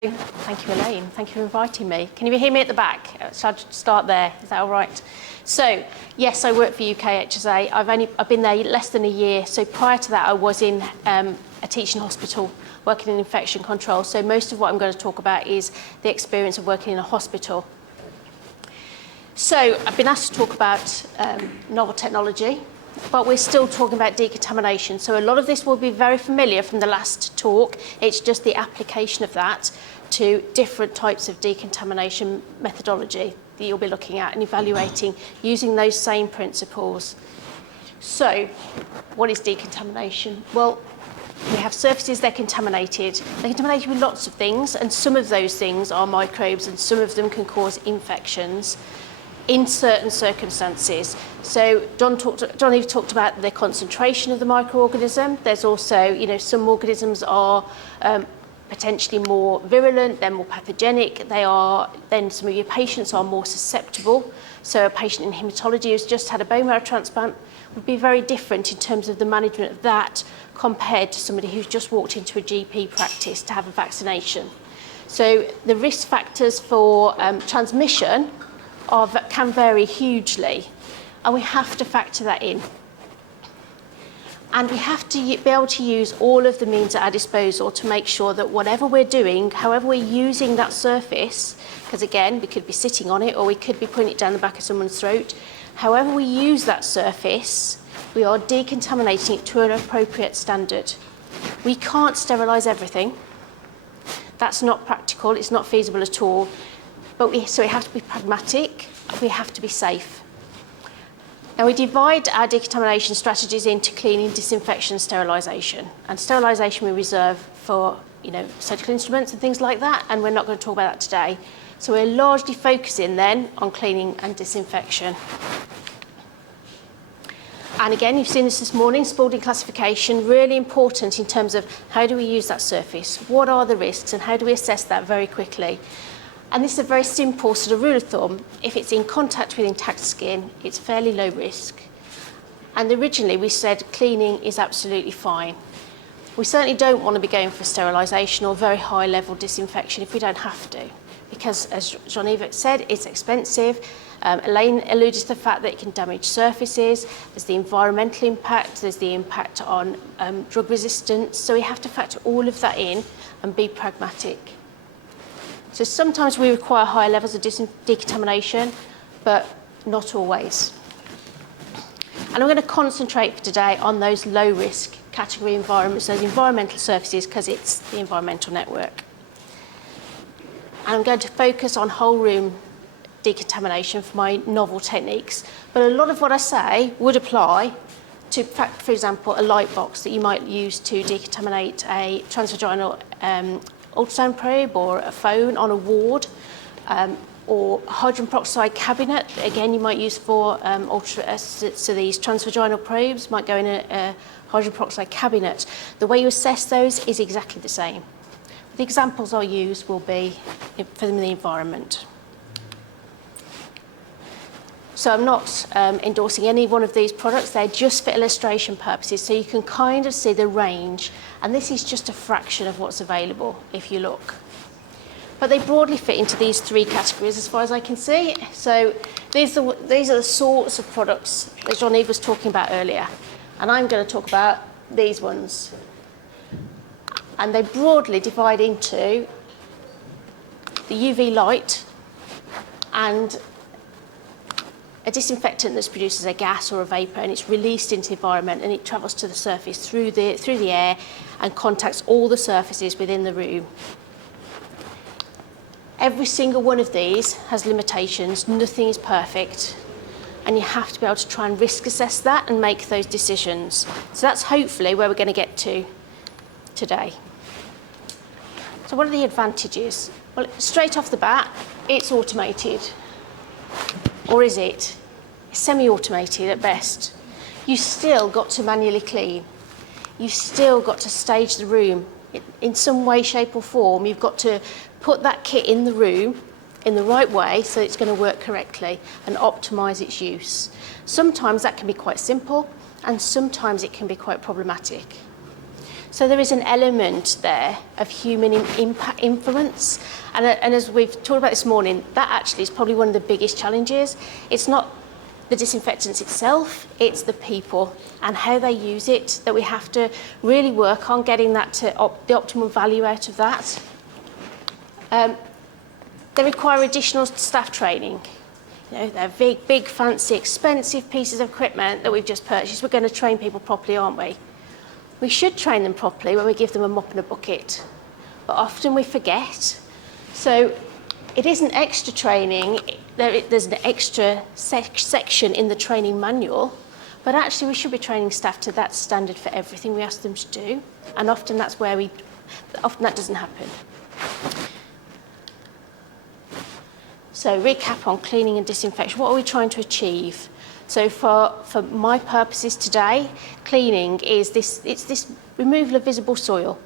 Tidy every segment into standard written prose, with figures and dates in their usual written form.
Thank you, Elaine. Thank you for inviting me. Can you hear me at the back? Shall I start there? Is that all right? So, yes, I work for UKHSA. I've been there less than a year. So prior to that, I was in a teaching hospital working in infection control. So most of what I'm going to talk about is the experience of working in a hospital. So I've been asked to talk about novel technology, but we're still talking about decontamination. So a lot of this will be very familiar from the last talk. It's just the application of that to different types of decontamination methodology that you'll be looking at and evaluating using those same principles. So what is decontamination? Well, we have surfaces that are contaminated. They're contaminated with lots of things, and some of those things are microbes, and some of them can cause infections in certain circumstances. So Johnny talked about the concentration of the microorganism. There's also, some organisms are potentially more virulent, they're more pathogenic, then some of your patients are more susceptible. So a patient in haematology who's just had a bone marrow transplant would be very different in terms of the management of that compared to somebody who's just walked into a GP practice to have a vaccination. So the risk factors for transmission can vary hugely, and we have to factor that in. And we have to be able to use all of the means at our disposal to make sure that whatever we're doing, however we're using that surface, because again, we could be sitting on it or we could be putting it down the back of someone's throat, however we use that surface, we are decontaminating it to an appropriate standard. We can't sterilise everything. That's not practical, it's not feasible at all. So we have to be pragmatic, we have to be safe. Now we divide our decontamination strategies into cleaning, disinfection, and sterilisation. And sterilisation we reserve for surgical instruments and things like that, and we're not going to talk about that today. So we're largely focusing then on cleaning and disinfection. And again, you've seen this morning, Spalding classification, really important in terms of how do we use that surface, what are the risks, and how do we assess that very quickly. And this is a very simple sort of rule of thumb. If it's in contact with intact skin, it's fairly low risk. And originally we said cleaning is absolutely fine. We certainly don't want to be going for sterilisation or very high level disinfection if we don't have to, because as Jean-Yves said, it's expensive. Elaine alluded to the fact that it can damage surfaces. There's the environmental impact, there's the impact on drug resistance. So we have to factor all of that in and be pragmatic. So sometimes we require higher levels of decontamination, but not always. And I'm going to concentrate for today on those low-risk category environments, those environmental surfaces, because it's the environmental network. And I'm going to focus on whole room decontamination for my novel techniques. But a lot of what I say would apply to, for example, a light box that you might use to decontaminate a transvaginal ultrasound probe or a phone on a ward, or hydrogen peroxide cabinet, again you might use for so these transvaginal probes might go in a hydrogen peroxide cabinet. The way you assess those is exactly the same. The examples I'll use will be for the environment. So I'm not endorsing any one of these products, they're just for illustration purposes, so you can kind of see the range, and this is just a fraction of what's available if you look. But they broadly fit into these three categories as far as I can see. So these are the sorts of products that Jean-Yves was talking about earlier, and I'm going to talk about these ones. And they broadly divide into the UV light and a disinfectant that produces a gas or a vapour, and it's released into the environment and it travels to the surface through the air and contacts all the surfaces within the room. Every single one of these has limitations, nothing is perfect, and you have to be able to try and risk assess that and make those decisions. So that's hopefully where we're going to get to today. So what are the advantages? Well, straight off the bat, it's automated. Or is it? It's semi-automated at best. You've still got to manually clean. You've still got to stage the room in some way, shape or form. You've got to put that kit in the room in the right way so it's going to work correctly and optimise its use. Sometimes that can be quite simple, and sometimes it can be quite problematic. So there is an element there of human influence. And as we've talked about this morning, that actually is probably one of the biggest challenges. It's not the disinfectants itself, it's the people and how they use it that we have to really work on getting that to the optimal value out of that. They require additional staff training. You know, they're big, fancy, expensive pieces of equipment that we've just purchased. We're going to train people properly, aren't we? We should train them properly when we give them a mop and a bucket, but often we forget. So it isn't extra training. There's an extra section in the training manual, but actually we should be training staff to that standard for everything we ask them to do, and often that doesn't happen. So recap on cleaning and disinfection. What are we trying to achieve? So for my purposes today, cleaning is it's this removal of visible soil.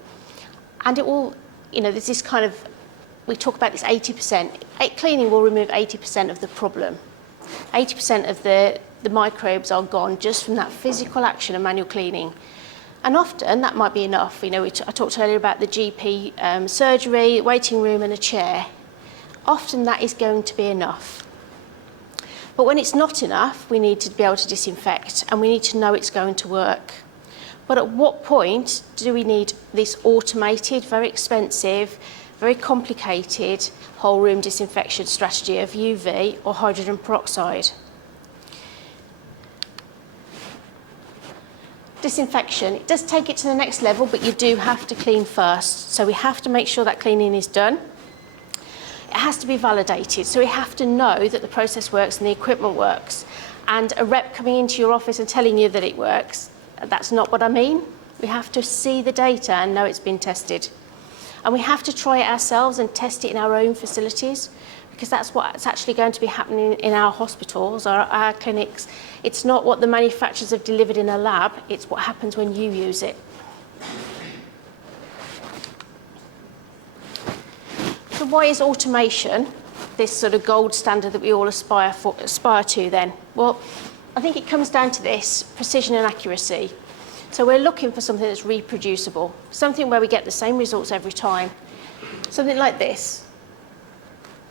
And it will, there's this kind of, we talk about this 80%. Cleaning will remove 80% of the problem. 80% of the microbes are gone just from that physical action of manual cleaning. And often that might be enough. I talked earlier about the GP surgery, waiting room and a chair. Often that is going to be enough. But when it's not enough, we need to be able to disinfect and we need to know it's going to work. But at what point do we need this automated, very expensive, very complicated whole room disinfection strategy of UV or hydrogen peroxide? Disinfection, it does take it to the next level, but you do have to clean first. So we have to make sure that cleaning is done. It has to be validated, so we have to know that the process works and the equipment works. And a rep coming into your office and telling you that it works, that's not what I mean. We have to see the data and know it's been tested. And we have to try it ourselves and test it in our own facilities, because that's what's actually going to be happening in our hospitals or our clinics. It's not what the manufacturers have delivered in a lab, it's what happens when you use it. So why is automation this sort of gold standard that we all aspire to then? Well, I think it comes down to this, precision and accuracy. So we're looking for something that's reproducible, something where we get the same results every time. Something like this.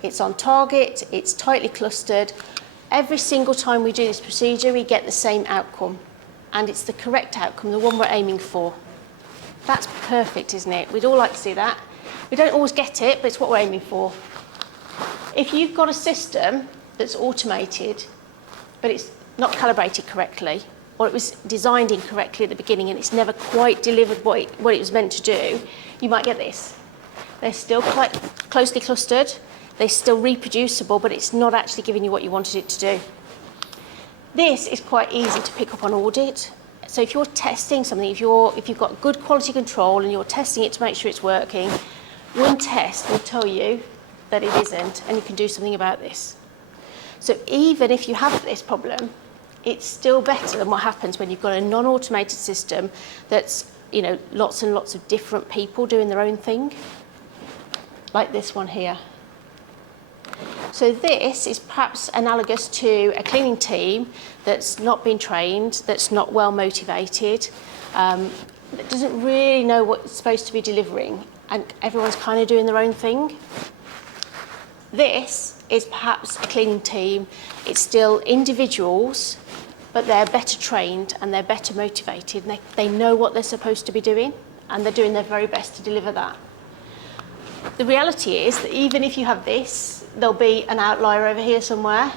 It's on target, it's tightly clustered. Every single time we do this procedure, we get the same outcome. And it's the correct outcome, the one we're aiming for. That's perfect, isn't it? We'd all like to see that. We don't always get it, but it's what we're aiming for. If you've got a system that's automated, but it's not calibrated correctly, or it was designed incorrectly at the beginning and it's never quite delivered what it was meant to do, you might get this. They're still quite closely clustered, they're still reproducible, but it's not actually giving you what you wanted it to do. This is quite easy to pick up on audit. So if you're testing something, if you've got good quality control and you're testing it to make sure it's working, one test will tell you that it isn't, and you can do something about this. So even if you have this problem, it's still better than what happens when you've got a non-automated system that's, lots and lots of different people doing their own thing, like this one here. So this is perhaps analogous to a cleaning team that's not been trained, that's not well motivated, that doesn't really know what it's supposed to be delivering, and everyone's kind of doing their own thing. This is perhaps a cleaning team. It's still individuals, but they're better trained and they're better motivated. And they know what they're supposed to be doing, and they're doing their very best to deliver that. The reality is that even if you have this, there'll be an outlier over here somewhere.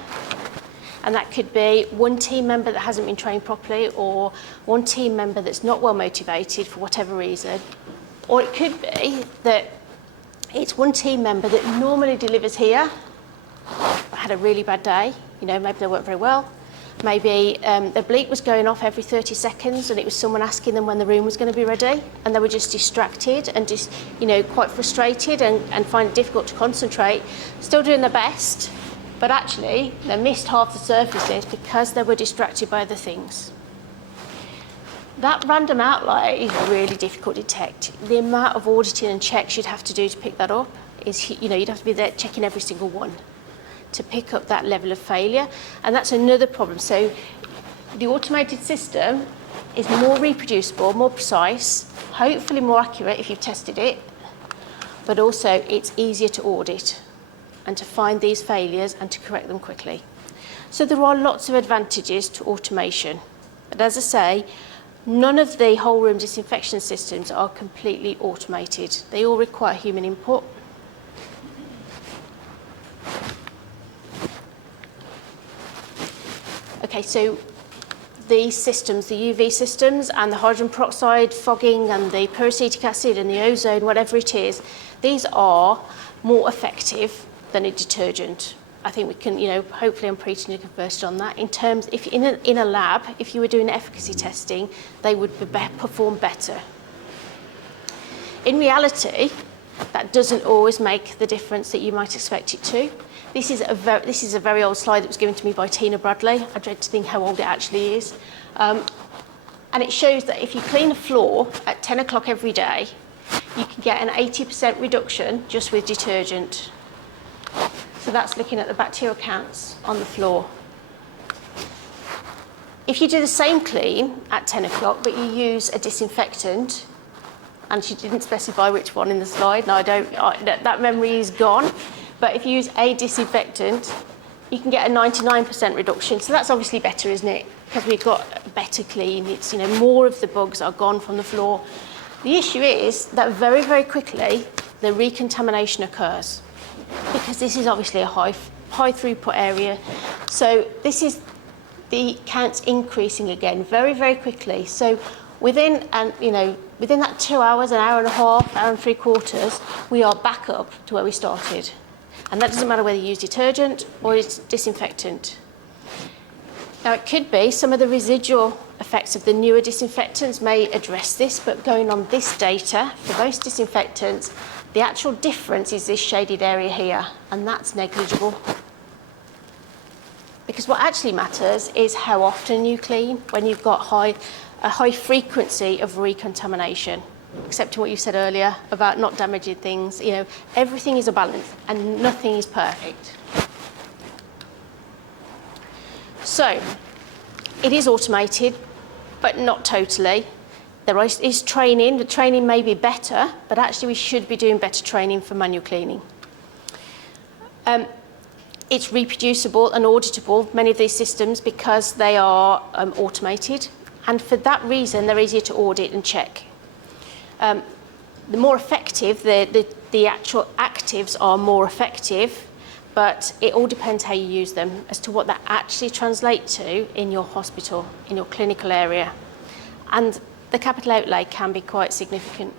And that could be one team member that hasn't been trained properly, or one team member that's not well motivated for whatever reason. Or it could be that it's one team member that normally delivers here, but had a really bad day. Maybe they weren't very well. Maybe their bleep was going off every 30 seconds and it was someone asking them when the room was going to be ready, and they were just distracted and just, quite frustrated and find it difficult to concentrate, still doing their best, but actually they missed half the surfaces because they were distracted by other things. That random outlier is really difficult to detect. The amount of auditing and checks you'd have to do to pick that up is, you'd have to be there checking every single one to pick up that level of failure. And that's another problem. So the automated system is more reproducible, more precise, hopefully more accurate if you've tested it, but also it's easier to audit and to find these failures and to correct them quickly. So there are lots of advantages to automation. But as I say, none of the whole room disinfection systems are completely automated. They all require human input. Okay, so these systems, the UV systems and the hydrogen peroxide fogging and the peracetic acid and the ozone, whatever it is, these are more effective than a detergent. I think we can, hopefully I'm preaching to converted on that. In terms, if in a lab, if you were doing efficacy testing, they would perform better. In reality, that doesn't always make the difference that you might expect it to. This is a very old slide that was given to me by Tina Bradley. I dread to think how old it actually is. And it shows that if you clean a floor at 10 o'clock every day, you can get an 80% reduction just with detergent. So that's looking at the bacterial counts on the floor. If you do the same clean at 10 o'clock, but you use a disinfectant, and she didn't specify which one in the slide, no, that memory is gone. But if you use a disinfectant, you can get a 99% reduction. So that's obviously better, isn't it? Because we've got a better clean. It's, more of the bugs are gone from the floor. The issue is that very, very quickly, the recontamination occurs, because this is obviously a high throughput area. So this is the counts increasing again very, very quickly. So within that 2 hours, an hour and a half, hour and 3/4, we are back up to where we started. And that doesn't matter whether you use detergent or it's disinfectant. Now, it could be some of the residual effects of the newer disinfectants may address this, but going on this data, for most disinfectants, the actual difference is this shaded area here, and that's negligible. Because what actually matters is how often you clean when you've got a high frequency of recontamination. Except to what you said earlier about not damaging things. Everything is a balance and nothing is perfect. So, it is automated, but not totally. There is training. The training may be better, but actually we should be doing better training for manual cleaning. It's reproducible and auditable, many of these systems, because they are automated. And for that reason, they're easier to audit and check. The more effective, the actual actives are more effective, but it all depends how you use them as to what that actually translates to in your hospital, in your clinical area. And the capital outlay can be quite significant.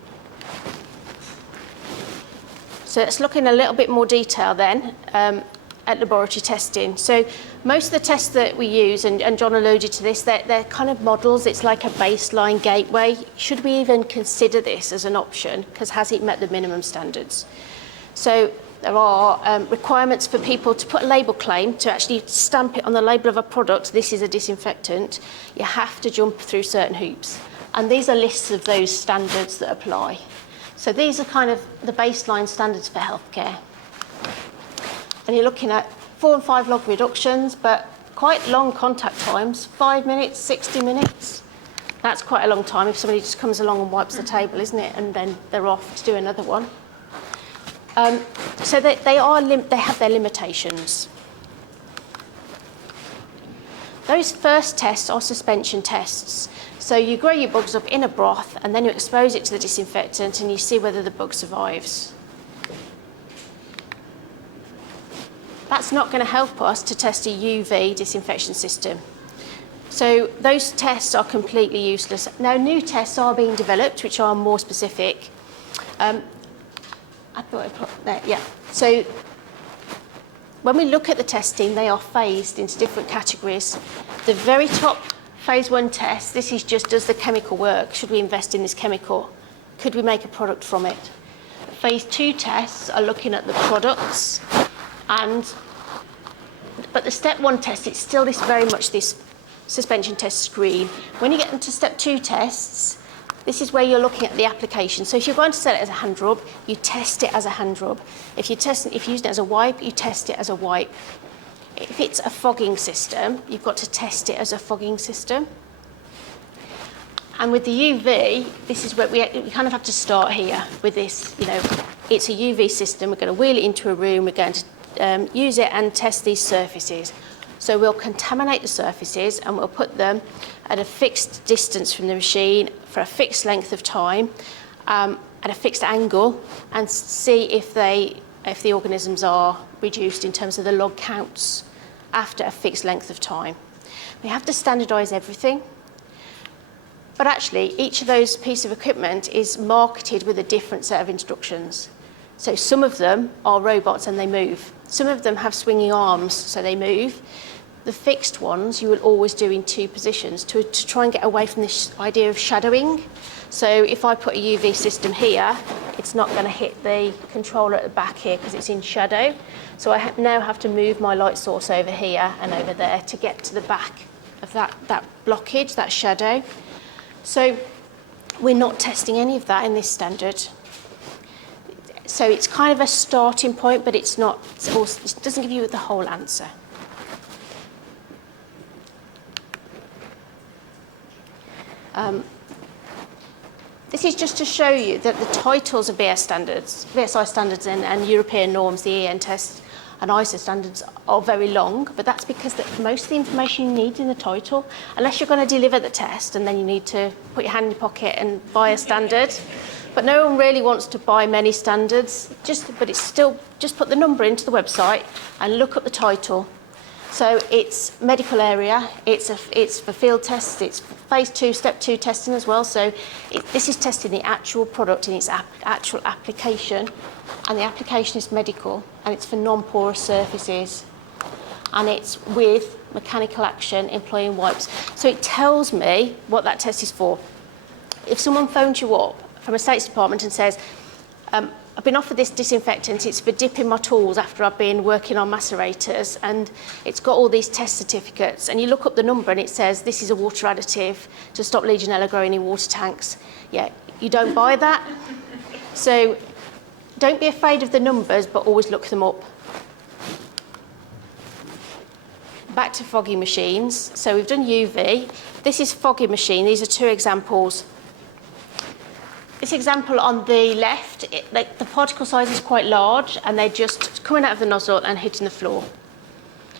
So let's look in a little bit more detail then at laboratory testing. So most of the tests that we use, and John alluded to this, they're kind of models. It's like a baseline gateway. Should we even consider this as an option? Because has it met the minimum standards? So there are requirements for people to put a label claim, to actually stamp it on the label of a product, this is a disinfectant. You have to jump through certain hoops. And these are lists of those standards that apply. So these are kind of the baseline standards for healthcare. And you're looking at 4 and 5 log reductions, but quite long contact times, 5 minutes, 60 minutes. That's quite a long time if somebody just comes along and wipes the table, isn't it? And then they're off to do another one. So they have their limitations. Those first tests are suspension tests. So you grow your bugs up in a broth and then you expose it to the disinfectant and you see whether the bug survives. That's not going to help us to test a UV disinfection system. So those tests are completely useless. Now, new tests are being developed, which are more specific. I thought I put there, yeah. So when we look at the testing, they are phased into different categories. The very top phase 1 test, this is just, does the chemical work? Should we invest in this chemical? Could we make a product from it? Phase 2 tests are looking at the products. But the step 1 test, it's still very much this suspension test screen. When you get into step 2 tests, this is where you're looking at the application. So if you're going to sell it as a hand rub, you test it as a hand rub. If you're using it as a wipe, you test it as a wipe. If it's a fogging system, you've got to test it as a fogging system. And with the UV, this is where we kind of have to start here with this. You know, it's a UV system. We're going to wheel it into a room. We're going to use it and test these surfaces. So we'll contaminate the surfaces and we'll put them at a fixed distance from the machine for a fixed length of time, at a fixed angle, and see if the organisms are reduced in terms of the log counts after a fixed length of time. We have to standardise everything. But actually, each of those pieces of equipment is marketed with a different set of instructions. So some of them are robots and they move. Some of them have swinging arms, so they move. The fixed ones you will always do in 2 positions to try and get away from this idea of shadowing. So if I put a UV system here, it's not going to hit the controller at the back here because it's in shadow. So I now have to move my light source over here and over there to get to the back of that blockage, that shadow. So we're not testing any of that in this standard. So it's kind of a starting point, but it's not, it doesn't give you the whole answer. This is just to show you that the titles of BSI standards and European norms, the EN test and ISO standards are very long, but that's because most of the information you need in the title, unless you're going to deliver the test and then you need to put your hand in your pocket and buy a standard. But no one really wants to buy many standards, but it's still, just put the number into the website and look up the title. So it's medical area, it's for field tests, it's phase 2, step 2 testing as well. So this is testing the actual product in its actual application, and the application is medical, and it's for non-porous surfaces, and it's with mechanical action employing wipes. So it tells me what that test is for. If someone phones you up from a States department and says, I've been offered this disinfectant, it's for dipping my tools after I've been working on macerators, and it's got all these test certificates, and you look up the number and it says this is a water additive to stop Legionella growing in water tanks. Yeah, you don't buy that. So don't be afraid of the numbers, but always look them up. Back to fogging machines. So we've done UV. This is fogging machine. These are 2 examples. This example on the left, the particle size is quite large and they're just coming out of the nozzle and hitting the floor.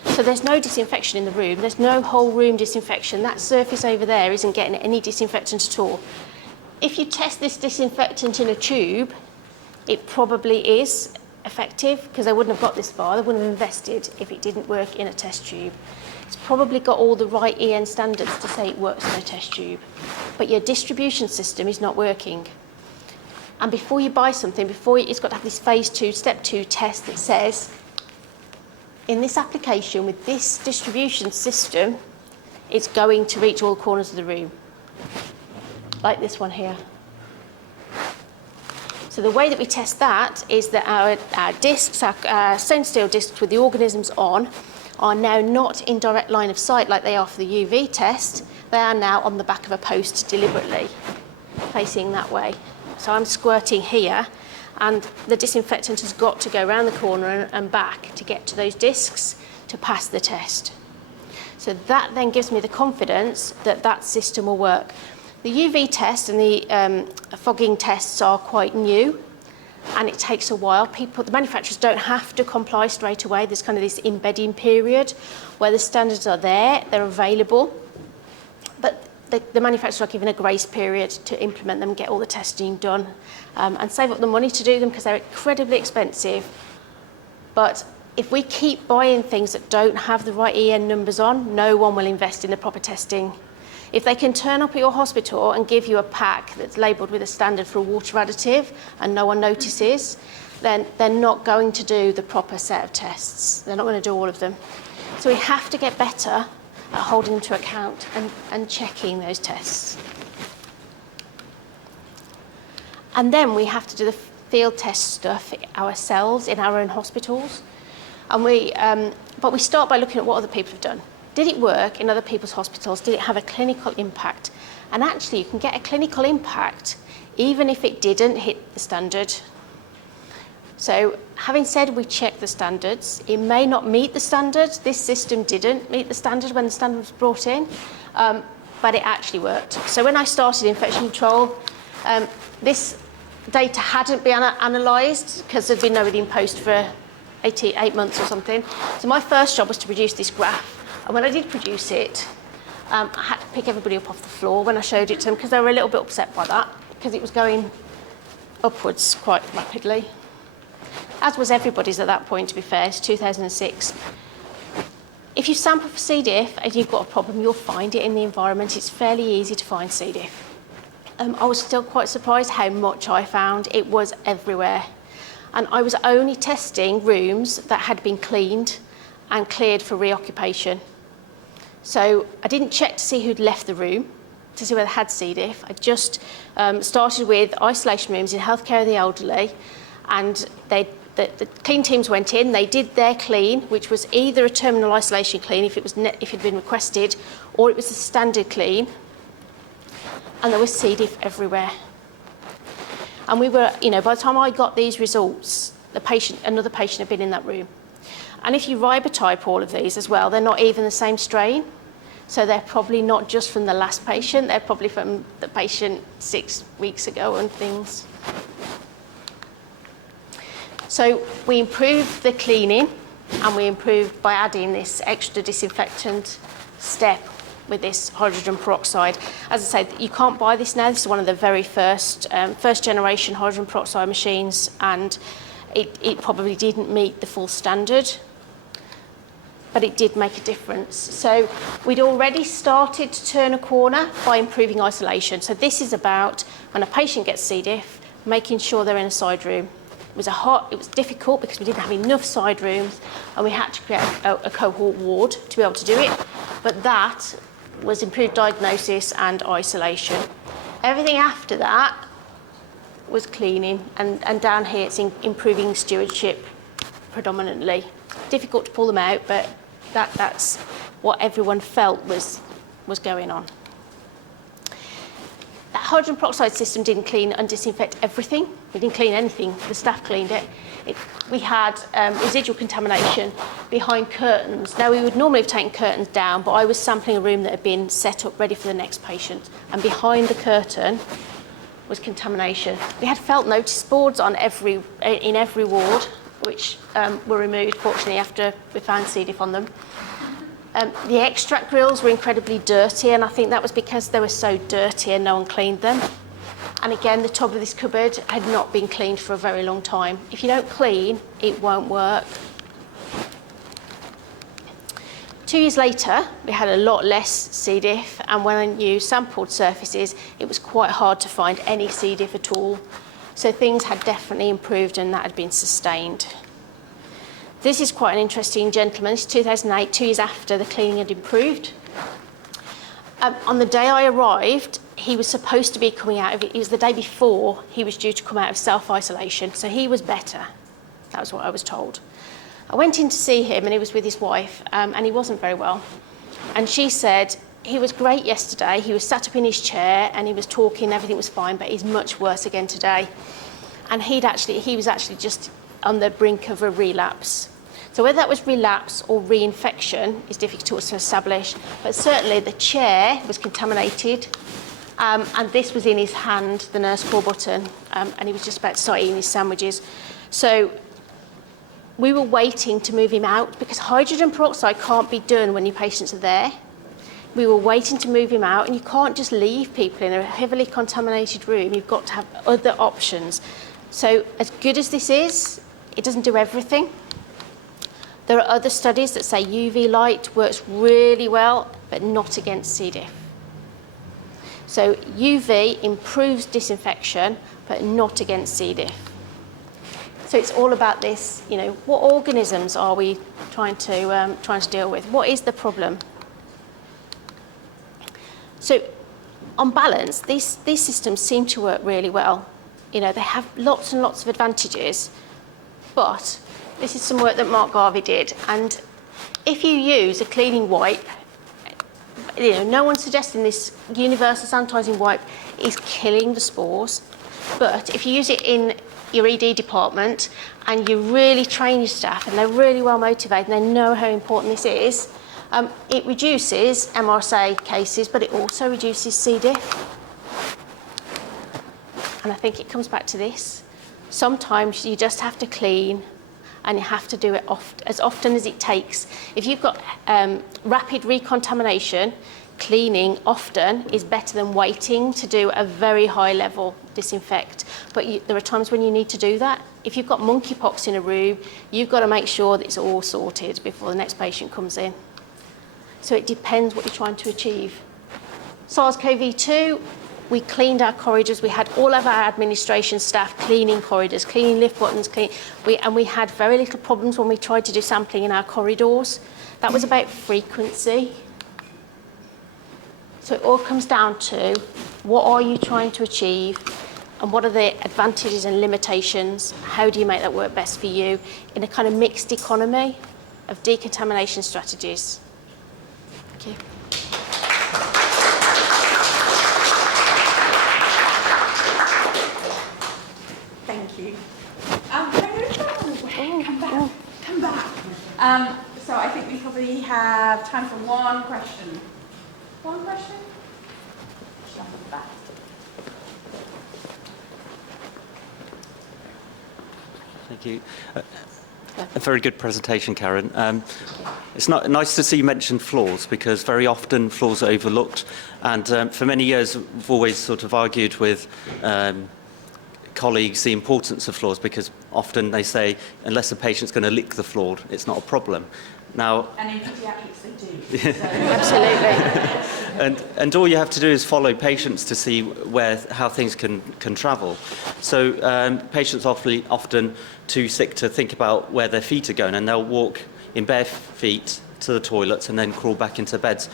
So there's no disinfection in the room. There's no whole room disinfection. That surface over there isn't getting any disinfectant at all. If you test this disinfectant in a tube, it probably is effective because they wouldn't have got this far. They wouldn't have invested if it didn't work in a test tube. It's probably got all the right EN standards to say it works in a test tube, but your distribution system is not working. And before you buy something, it's got to have this phase 2, step 2 test that says, in this application with this distribution system, it's going to reach all corners of the room, like this one here. So the way that we test that is that our discs, our stainless steel discs with the organisms on, are now not in direct line of sight like they are for the UV test. They are now on the back of a post deliberately, facing that way. So I'm squirting here, and the disinfectant has got to go around the corner and back to get to those discs to pass the test. So that then gives me the confidence that that system will work. The UV test and the fogging tests are quite new, and it takes a while. The manufacturers don't have to comply straight away. There's kind of this embedding period where the standards are there, they're available, but the manufacturers are given a grace period to implement them, get all the testing done, and save up the money to do them because they're incredibly expensive. But if we keep buying things that don't have the right EN numbers on, no one will invest in the proper testing. If they can turn up at your hospital and give you a pack that's labelled with a standard for a water additive and no one notices, then they're not going to do the proper set of tests. They're not going to do all of them. So we have to get better at holding them to account and checking those tests. And then we have to do the field test stuff ourselves in our own hospitals. And but we start by looking at what other people have done. Did it work in other people's hospitals? Did it have a clinical impact? And actually, you can get a clinical impact even if it didn't hit the standard. So having said we checked the standards, it may not meet the standard. This system didn't meet the standard when the standard was brought in. but it actually worked. So when I started infection control, this data hadn't been analysed because there'd been nobody in post for 8 months or something. So my first job was to produce this graph. And when I did produce it, I had to pick everybody up off the floor when I showed it to them because they were a little bit upset by that because it was going upwards quite rapidly. As was everybody's at that point, to be fair. It's 2006. If you sample for C. diff and you've got a problem, you'll find it in the environment. It's fairly easy to find C. diff. I was still quite surprised how much I found. It was everywhere. And I was only testing rooms that had been cleaned and cleared for reoccupation. So I didn't check to see who'd left the room, to see whether they had C. diff. I just started with isolation rooms in healthcare of the elderly, and the clean teams went in, they did their clean, which was either a terminal isolation clean if it had been requested, or it was a standard clean, and there was C. diff everywhere. And we were, by the time I got these results, another patient had been in that room. And if you ribotype all of these as well, they're not even the same strain. So they're probably not just from the last patient, they're probably from the patient 6 weeks ago and things. So we improved the cleaning, and we improved by adding this extra disinfectant step with this hydrogen peroxide. As I say, you can't buy this now. This is one of the very first generation hydrogen peroxide machines, and it probably didn't meet the full standard, but it did make a difference. So we'd already started to turn a corner by improving isolation. So this is about when a patient gets C. diff, making sure they're in a side room. It was difficult because we didn't have enough side rooms, and we had to create a cohort ward to be able to do it. But that was improved diagnosis and isolation. Everything after that was cleaning, and down here it's improving stewardship predominantly. Difficult to pull them out, but that's what everyone felt was going on. That hydrogen peroxide system didn't clean and disinfect everything. We didn't clean anything. The staff cleaned it. We had residual contamination behind curtains. Now, we would normally have taken curtains down, but I was sampling a room that had been set up ready for the next patient. And behind the curtain was contamination. We had felt notice boards in every ward, which were removed, fortunately, after we found C. diff on them. The extract grills were incredibly dirty, and I think that was because they were so dirty and no one cleaned them. And again, the top of this cupboard had not been cleaned for a very long time. If you don't clean, it won't work. 2 years later, we had a lot less C. diff, and when you sampled surfaces, it was quite hard to find any C. diff at all. So things had definitely improved, and that had been sustained. This is quite an interesting gentleman. It's 2008, 2 years after the cleaning had improved. On the day I arrived, he was supposed to be coming out of it. It was the day before he was due to come out of self-isolation, so he was better. That was what I was told. I went in to see him, and he was with his wife, and he wasn't very well. And she said, he was great yesterday. He was sat up in his chair, and he was talking, everything was fine, but he's much worse again today. And he was actually just on the brink of a relapse. So whether that was relapse or reinfection is difficult to establish, but certainly the chair was contaminated, and this was in his hand, the nurse call button, and he was just about to start eating his sandwiches. So we were waiting to move him out because hydrogen peroxide can't be done when your patients are there. We were waiting to move him out, and you can't just leave people in a heavily contaminated room. You've got to have other options. So as good as this is, it doesn't do everything. There are other studies that say UV light works really well, but not against C. diff. So UV improves disinfection, but not against C. diff. So it's all about this, what organisms are we trying to deal with? What is the problem? So on balance, these systems seem to work really well. They have lots and lots of advantages, but this is some work that Mark Garvey did, and if you use a cleaning wipe, no one's suggesting this universal sanitising wipe is killing the spores, but if you use it in your ED department and you really train your staff and they're really well motivated and they know how important this is, It reduces MRSA cases, but it also reduces C. diff. And I think it comes back to this. Sometimes you just have to clean, and you have to do it as often as it takes. If you've got rapid recontamination, cleaning often is better than waiting to do a very high level disinfect. But there are times when you need to do that. If you've got monkeypox in a room, you've got to make sure that it's all sorted before the next patient comes in. So it depends what you're trying to achieve. SARS-CoV-2, we cleaned our corridors. We had all of our administration staff cleaning corridors, cleaning lift buttons, and we had very little problems when we tried to do sampling in our corridors. That was about frequency. So it all comes down to what are you trying to achieve and what are the advantages and limitations? How do you make that work best for you in a kind of mixed economy of decontamination strategies? Thank you. Thank you. Come back. So I think we probably have time for one question. One question? Back. Thank you. A very good presentation, Karren. It's nice to see you mention floors, because very often floors are overlooked. And for many years, we've always sort of argued with colleagues the importance of floors, because often they say, unless a patient's going to lick the floor, it's not a problem. Now, and in paediatrics they do. So. Absolutely. And all you have to do is follow patients to see how things can travel. So patients often too sick to think about where their feet are going, and they'll walk in bare feet to the toilets and then crawl back into beds.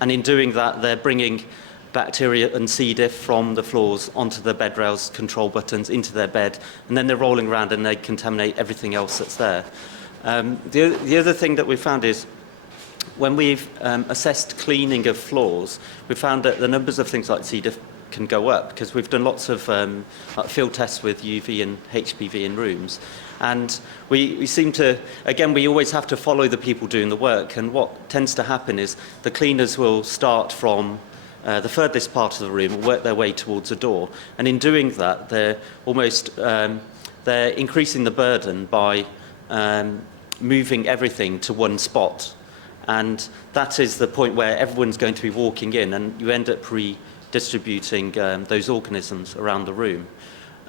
And in doing that, they're bringing bacteria and C. diff from the floors onto the bed rails, control buttons, into their bed, and then they're rolling around and they contaminate everything else that's there. The other thing that we found is when we've assessed cleaning of floors, we found that the numbers of things like C. diff can go up, because we've done lots of like field tests with UV and HPV in rooms. And we seem to, again, we always have to follow the people doing the work. And what tends to happen is the cleaners will start from the furthest part of the room, work their way towards the door. And in doing that, they're almost, they're increasing the burden by moving everything to one spot. And that is the point where everyone's going to be walking in, and you end up redistributing those organisms around the room.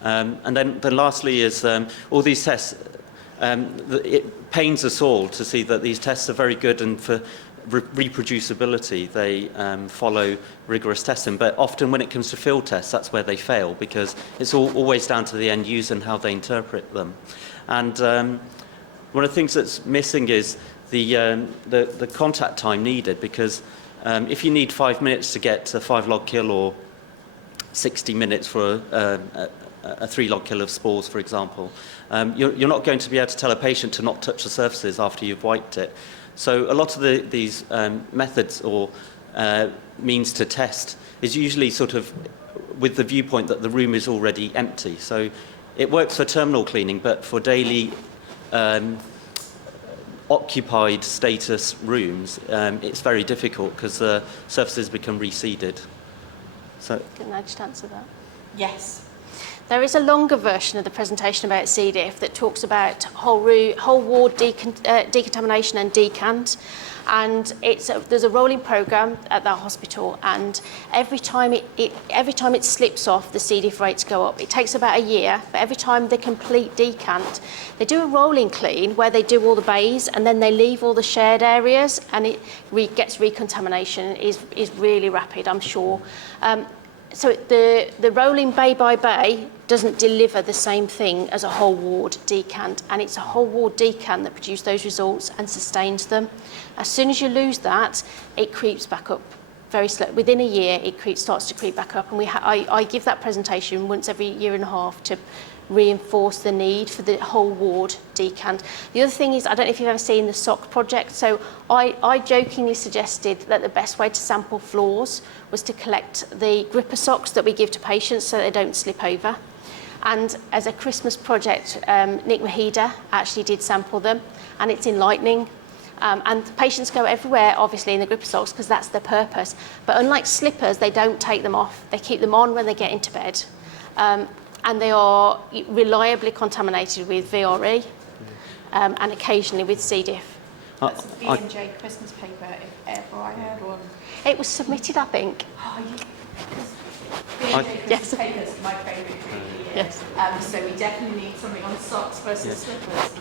And then lastly is all these tests, it pains us all to see that these tests are very good, and for reproducibility, they follow rigorous testing. But often when it comes to field tests, that's where they fail, because it's always down to the end user and how they interpret them. And one of the things that's missing is the contact time needed, because if you need 5 minutes to get a 5 log kill, or 60 minutes for a 3 log kill of spores, for example, you're not going to be able to tell a patient to not touch the surfaces after you've wiped it. So a lot of these methods or means to test is usually sort of with the viewpoint that the room is already empty. So it works for terminal cleaning, but for daily occupied status rooms, it's very difficult, because the surfaces become reseeded. So, Can I just answer that? Yes. There is a longer version of the presentation about C. diff that talks about whole ward decontamination and decant. And there's a rolling programme at that hospital, and every time it slips off, the C. diff rates go up. It takes about a year, but every time they complete decant, they do a rolling clean where they do all the bays, and then they leave all the shared areas, and it gets recontamination is really rapid, I'm sure. So the rolling bay by bay doesn't deliver the same thing as a whole ward decant, and it's a whole ward decant that produced those results and sustains them. As soon as you lose that, it creeps back up very slow. Within a year, it starts to creep back up, and I give that presentation once every year and a half to reinforce the need for the whole ward decant. The other thing is, I don't know if you've ever seen the SOC project, so I jokingly suggested that the best way to sample floors was to collect the gripper socks that we give to patients so they don't slip over. And as a Christmas project, Nick Mahida actually did sample them, and it's enlightening. And patients go everywhere, obviously, in the gripper socks because that's their purpose. But unlike slippers, they don't take them off. They keep them on when they get into bed. And they are reliably contaminated with VRE and occasionally with C. diff. That's a B&J Christmas paper, if ever I heard one. It was submitted, I think. Oh, B&J Christmas paper is my favourite treat of the year. Yes. So we definitely need something on socks versus slippers.